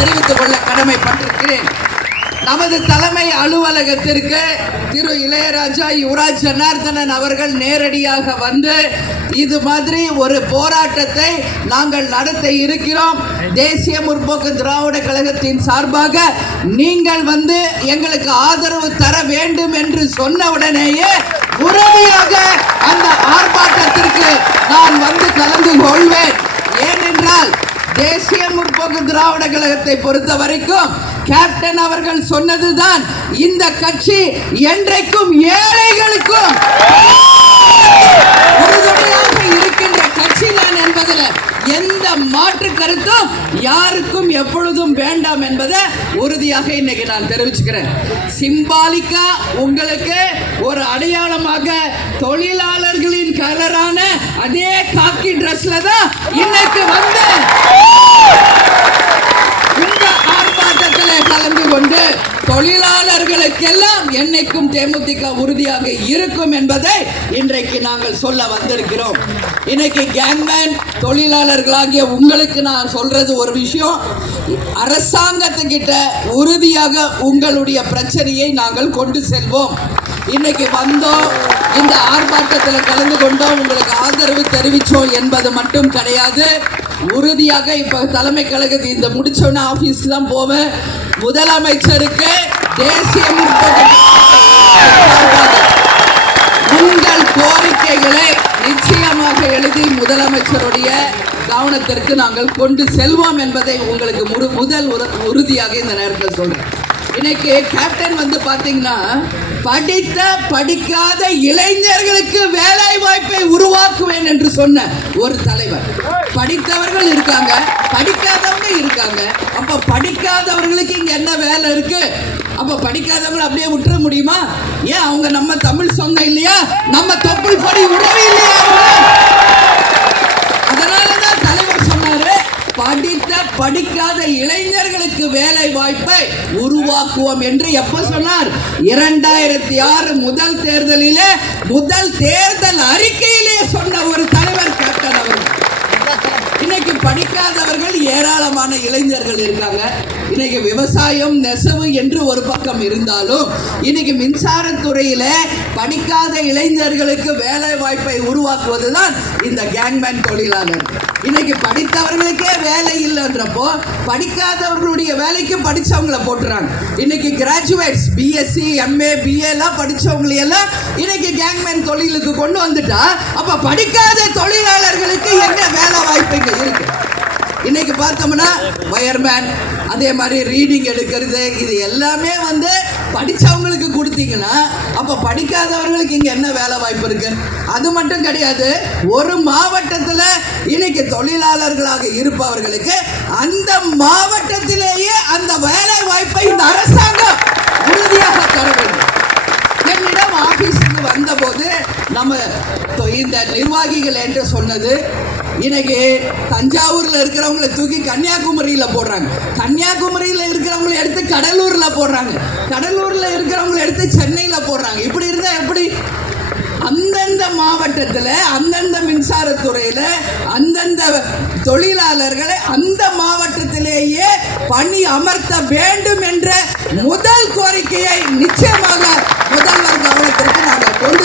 தெரிவித்துக் கொள்ள கடமைப்பட்டிருக்கிறேன். நமது தலைமை அலுவலகத்திற்கு திரு இளையராஜா யுவராஜ் ஜனார்தனன் அவர்கள் நேரடியாக வந்து இது மாதிரி ஒரு போராட்டத்தை நாங்கள் நடத்த இருக்கிறோம். தேசிய முற்போக்கு திராவிட கழகத்தின் சார்பாக நீங்கள் வந்து எங்களுக்கு ஆதரவு தர வேண்டும் என்று சொன்ன உடனேயே உறுதியாக அந்த ஆர்ப்பாட்டத்திற்கு நான் வந்து கலந்து கொள்வேன். ஏனென்றால் தேசிய முற்போக்கு திராவிட கழகத்தை பொறுத்த வரைக்கும் கேப்டன் அவர்கள் சொன்னதுதான், இந்த கட்சி என்றைக்கும் ஏழைகளுக்கும் உறுதுணையாக இருக்கின்ற கட்சி தான் என்பதில் எந்த மாற்று கருத்தும் யாருக்கும் எப்பொழுதும் வேண்டாம் என்பதை உறுதியாக இன்னைக்கு நான் தெரிவிச்சுக்கிறேன். சிம்பாலிக்கா உங்களுக்கு ஒரு அடையாளமாக தொழிலாளர்களின் கலரான அதே காக்கி டிரெஸ்ல தான் இன்னைக்கு வந்து இந்த ஆர்ப்பாட்டத்தில் கலந்து கொண்டு தொழிலாளர்களுக்கெல்லாம் என்னைக்கும் தேமுதிக உறுதியாக இருக்கும் என்பதை இன்றைக்கு நாங்கள் சொல்ல வந்திருக்கிறோம். இன்னைக்கு கேங்மேன் தொழிலாளர்களாகிய உங்களுக்கு நான் சொல்றது ஒரு விஷயம், அரசாங்கத்துக்கிட்ட உறுதியாக உங்களுடைய பிரச்சனையை நாங்கள் கொண்டு செல்வோம். இன்னைக்கு வந்தோம், இந்த ஆர்ப்பாட்டத்தில் கலந்து கொண்டோம், உங்களுக்கு ஆதரவு தெரிவித்தோம் என்பது மட்டும் கிடையாது. உறுதியாக இப்போ தலைமை கழகத்துக்கு இந்த முடிச்சோன்னு ஆஃபீஸ்க்கு தான் போவேன். முதலமைச்சருக்கு தேசிய உங்கள் கோரிக்கைகளை நிச்சயமாக எழுதி முதலமைச்சருடைய கவனத்திற்கு நாங்கள் கொண்டு செல்வோம் என்பதை உங்களுக்கு முதல் உறுதியாக இந்த நேரத்தில் சொல்றேன். இன்னைக்கு கேப்டன் வந்து பாத்தீங்கன்னா, படித்த படிக்காத இளைஞர்களுக்கு வேலை வாய்ப்பை உருவாக்குவேன் என்று சொன்ன ஒரு தலைவர். படித்தவர்கள் இருக்காங்க, படிக்காதவங்க இருக்காங்க. அப்ப படிக்காதவர்களுக்கு இங்க என்ன வேலை இருக்கு? அப்ப படிக்காதவங்க அப்படியே விட்டுற முடியுமா? ஏன் அவங்க நம்ம தமிழ் சொந்தம் இல்லையா? நம்ம தொப்புள் படி உறவு இல்லையா? அதனாலதான் தலைவர் சொன்னாரு, படித்த படிக்காத இளைஞர்களுக்கு வேலை வாய்ப்பை உருவாக்குவோம் என்று. எப்ப சொன்னார்? 2006 முதல் தேர்தலிலே, முதல் தேர்தல் அறிக்கையிலே சொன்ன ஒரு தலைவர் கேப்டன் அவர்கள். இன்னைக்கு படிக்காதவர்கள் ஏராளமான இளைஞர்கள் இருக்காங்க. இன்னைக்கு விவசாயம் நெசவு என்று ஒரு பக்கம் இருந்தாலும், இன்னைக்கு மின்சாரத்துறையில படிக்காத இளைஞர்களுக்கு வேலை வாய்ப்பை உருவாக்குவதுதான் இந்த கேங்மேன் தொழிலாளர். இன்னைக்கு படித்தவர்களுக்கே வேலை இல்லைன்றப்போ படிக்காதவர்களுடைய வேலைக்கு படிச்சவங்களை போட்டுறாங்க. இன்னைக்கு கிராஜுவேட்ஸ் பிஎஸ்சி எம்ஏ பிஏ எல்லாம் படிச்சவங்களையெல்லாம் இன்னைக்கு கேங்மேன் தொழிலுக்கு கொண்டு வந்துட்டா, அப்ப படிக்காத தொழிலாளர்களுக்கு என்ன வேலை வாய்ப்புங்க இருக்கு? இன்னைக்கு பார்த்தோம்னா வயர்மேன், அதே மாதிரி ரீடிங் எடுக்கிறது, இது எல்லாமே வந்து படித்தவங்களுக்கு கொடுத்தீங்கன்னா அப்போ படிக்காதவர்களுக்கு இங்கே என்ன வேலை வாய்ப்பு இருக்கு? அது மட்டும் கிடையாது, ஒரு மாவட்டத்தில் இன்னைக்கு தொழிலாளர்களாக இருப்பவர்களுக்கு அந்த மாவட்டத்திலேயே அந்த வேலை வாய்ப்பை இந்த அரசாங்கம் உறுதியாக தர வேண்டும். என்னிடம் ஆபீஸுக்கு வந்தபோது நம்ம இந்த நிர்வாகிகள் என்று சொன்னது, இன்னைக்கு தஞ்சாவூர்ல இருக்கிறவங்களை தூக்கி கன்னியாகுமரியில போடுறாங்க, கன்னியாகுமரியில இருக்கிறவங்களை எடுத்து கடலூர்ல போடுறாங்க, கடலூர்ல இருக்கிறவங்களை எடுத்து சென்னையில போடுறாங்க. இப்படி இருந்தா எப்படி? அந்தந்த மாவட்டத்தில் அந்தந்த மின்சாரத்துறையில அந்தந்த தொழிலாளர்களை அந்த மாவட்டத்திலேயே பணி அமர்த்த வேண்டும் என்ற முதல் கோரிக்கையை நிச்சயமாக